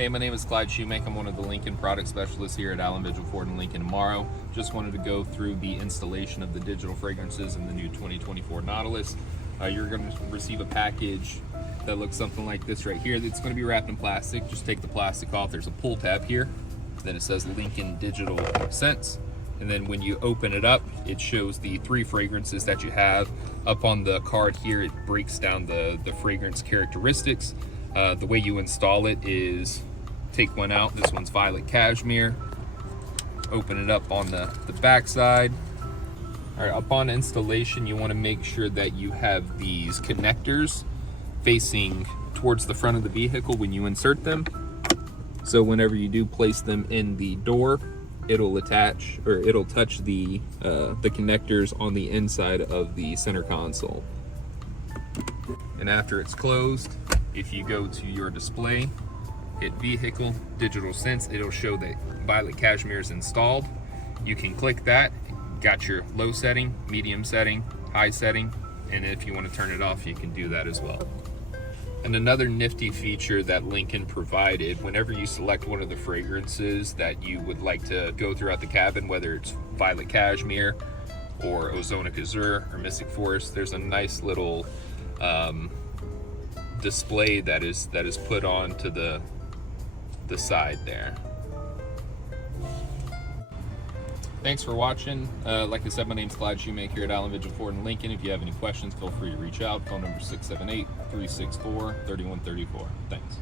Hey, my name is Clyde Shoemake. I'm one of the Lincoln product specialists here at Allan, Vigil, Ford, and Lincoln Morrow. Just wanted to go through the installation of the digital fragrances in the new 2024 Nautilus. You're going to receive a package that looks something like this right here. It's going to be wrapped in plastic. Just take the plastic off. There's a pull tab here. Then it says Lincoln Digital Scents. And then when you open it up, it shows the 3 fragrances that you have. Up on the card here, it breaks down the fragrance characteristics. The way you install it is take one out. This one's Violet Cashmere. Open it up on the back side. All right, upon installation, you want to make sure that you have these connectors facing towards the front of the vehicle when you insert them. So whenever you do place them in the door, it'll attach, or it'll touch the connectors on the inside of the center console. And after it's closed, if you go to your display, hit Vehicle, Digital Scents, it'll show that Violet Cashmere is installed. You can click that, got your low setting, medium setting, high setting, and if you want to turn it off, you can do that as well. And another nifty feature that Lincoln provided, whenever you select one of the fragrances that you would like to go throughout the cabin, whether it's Violet Cashmere or Ozonic Azure or Mystic Forest, there's a nice little display that is put onto the side there. Thanks for watching. Like I said, my name's Clyde Shoemake here at Allan, Vigil, Ford, and Lincoln. If you have any questions, feel free to reach out. Phone number 678-364-3134. Thanks.